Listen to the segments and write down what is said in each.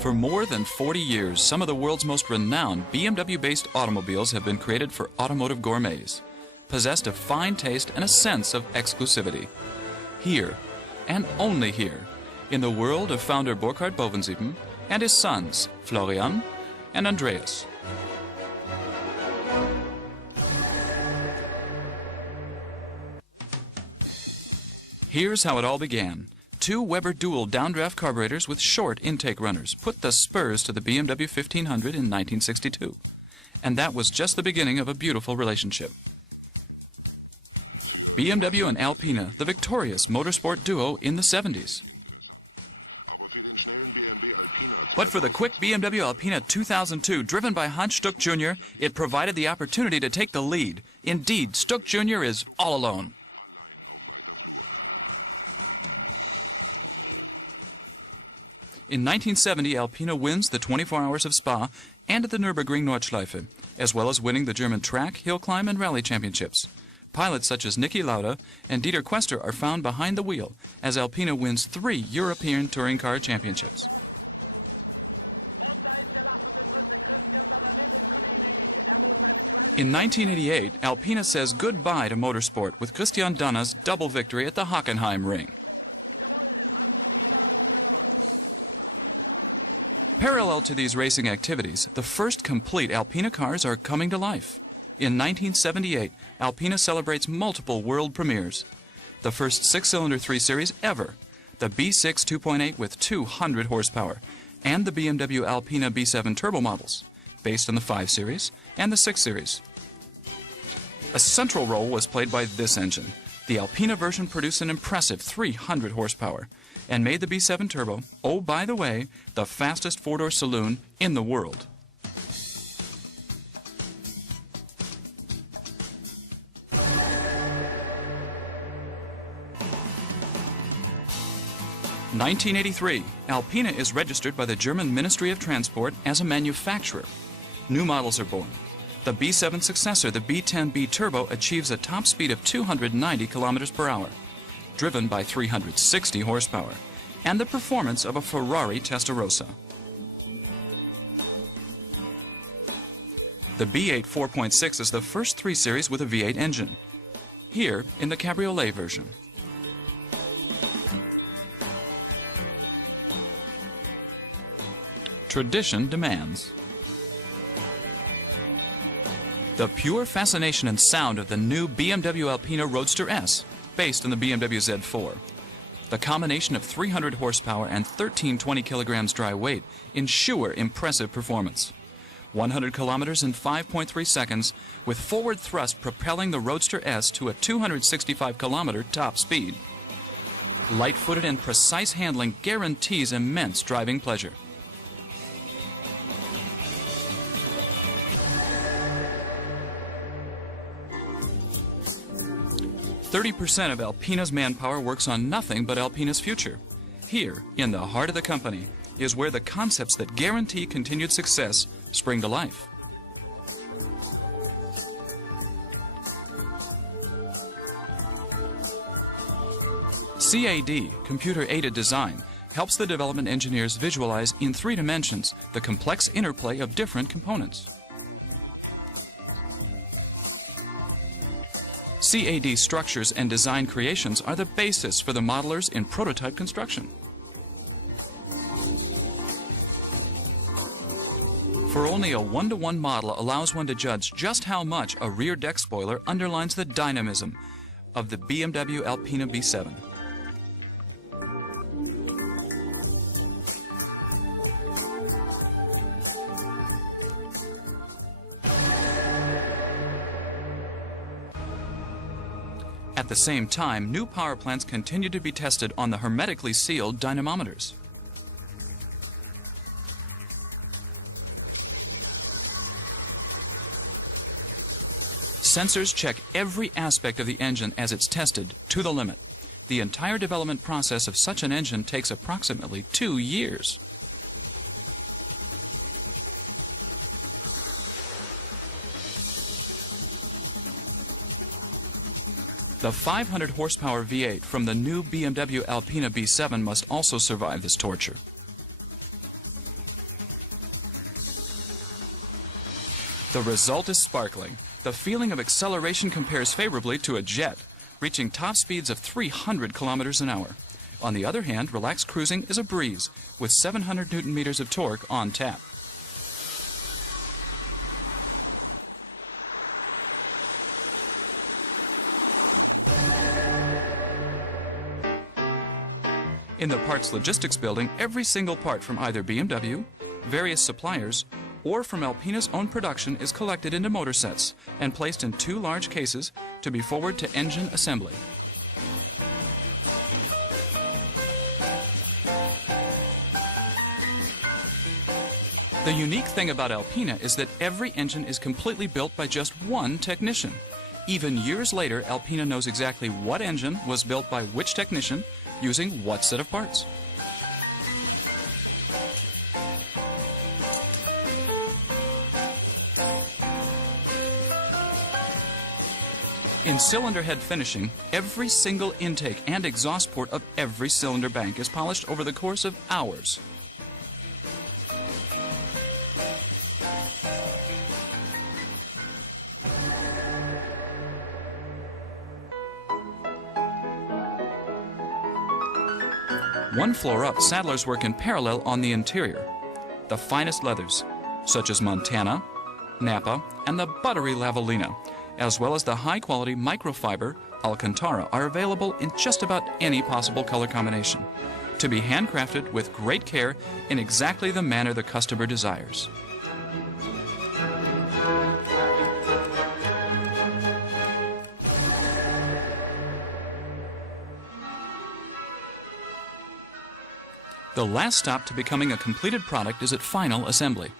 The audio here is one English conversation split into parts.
For more than 40 years, some of the world's most renowned BMW-based automobiles have been created for automotive gourmets, possessed of fine taste and a sense of exclusivity. Here, and only here, in the world of founder Burkhard Bovensieben and his sons, Florian and Andreas. Here's how it all began. Two Weber dual downdraft carburetors with short intake runners put the spurs to the BMW 1500 in 1962. And that was just the beginning of a beautiful relationship. BMW and Alpina, the victorious motorsport duo in the 70s. But for the quick BMW Alpina 2002, driven by Hans Stuck Jr., it provided the opportunity to take the lead. Indeed, Stuck Jr. is all alone. In 1970, Alpina wins the 24 Hours of Spa and the Nürburgring Nordschleife, as well as winning the German track, hill climb, and rally championships. Pilots such as Niki Lauda and Dieter Quester are found behind the wheel as Alpina wins 3 European touring car championships. In 1988, Alpina says goodbye to motorsport with Christian Danner's double victory at the Hockenheim Ring. Parallel to these racing activities, the first complete Alpina cars are coming to life. In 1978, Alpina celebrates multiple world premieres. The first 6-cylinder 3 Series ever, the B6 2.8 with 200 horsepower, and the BMW Alpina B7 turbo models, based on the 5 Series and the 6 Series. A central role was played by this engine. The Alpina version produced an impressive 300 horsepower and made the B7 Turbo, oh by the way, the fastest 4-door saloon in the world. In 1983, Alpina is registered by the German Ministry of Transport as a manufacturer. New models are born. The B7 successor, the B10B Turbo, achieves a top speed of 290 kilometers per hour, driven by 360 horsepower, and the performance of a Ferrari Testarossa. The B8 4.6 is the first 3 Series with a V8 engine, here in the Cabriolet version. Tradition demands. The pure fascination and sound of the new BMW Alpina Roadster S, based on the BMW Z4. The combination of 300 horsepower and 1320 kilograms dry weight ensure impressive performance. 100 kilometers in 5.3 seconds, with forward thrust propelling the Roadster S to a 265-kilometer top speed. Light-footed and precise handling guarantees immense driving pleasure. 30% of Alpina's manpower works on nothing but Alpina's future. Here, in the heart of the company, is where the concepts that guarantee continued success spring to life. CAD, computer-aided design, helps the development engineers visualize in 3 dimensions the complex interplay of different components. CAD structures and design creations are the basis for the modelers in prototype construction. For only a 1-to-1 model allows one to judge just how much a rear deck spoiler underlines the dynamism of the BMW Alpina B7. At the same time, new power plants continue to be tested on the hermetically sealed dynamometers. Sensors check every aspect of the engine as it's tested to the limit. The entire development process of such an engine takes approximately 2 years. The 500 horsepower V8 from the new BMW Alpina B7 must also survive this torture. The result is sparkling. The feeling of acceleration compares favorably to a jet, reaching top speeds of 300 kilometers an hour. On the other hand, relaxed cruising is a breeze, with 700 Newton-meters of torque on tap. In the parts logistics building, every single part from either BMW, various suppliers, or from Alpina's own production is collected into motor sets and placed in 2 large cases to be forward to engine assembly. The unique thing about Alpina is that every engine is completely built by just one technician. Even years later, Alpina knows exactly what engine was built by which technician using what set of parts. In cylinder head finishing, every single intake and exhaust port of every cylinder bank is polished over the course of hours. One floor up, saddlers work in parallel on the interior. The finest leathers, such as Montana, Napa, and the buttery Lavalina, as well as the high-quality microfiber Alcantara, are available in just about any possible color combination, to be handcrafted with great care in exactly the manner the customer desires. The last stop to becoming a completed product is at final assembly.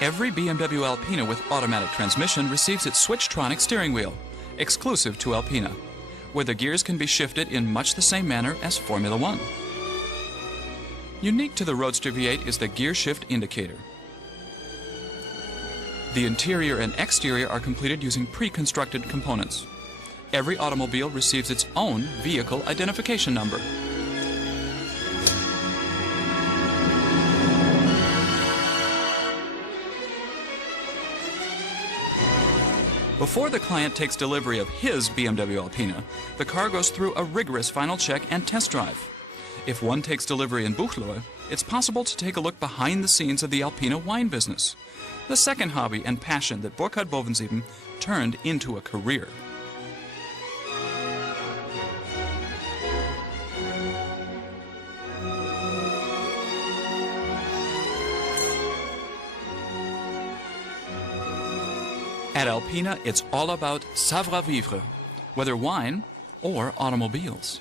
Every BMW Alpina with automatic transmission receives its Switchtronic steering wheel, exclusive to Alpina, where the gears can be shifted in much the same manner as Formula One. Unique to the Roadster V8 is the gear shift indicator. The interior and exterior are completed using pre-constructed components. Every automobile receives its own vehicle identification number. Before the client takes delivery of his BMW Alpina, the car goes through a rigorous final check and test drive. If one takes delivery in Buchloe, it's possible to take a look behind the scenes of the Alpina wine business, the second hobby and passion that Burkhard Bovensieben turned into a career. At Alpina, it's all about savoir-vivre, whether wine or automobiles.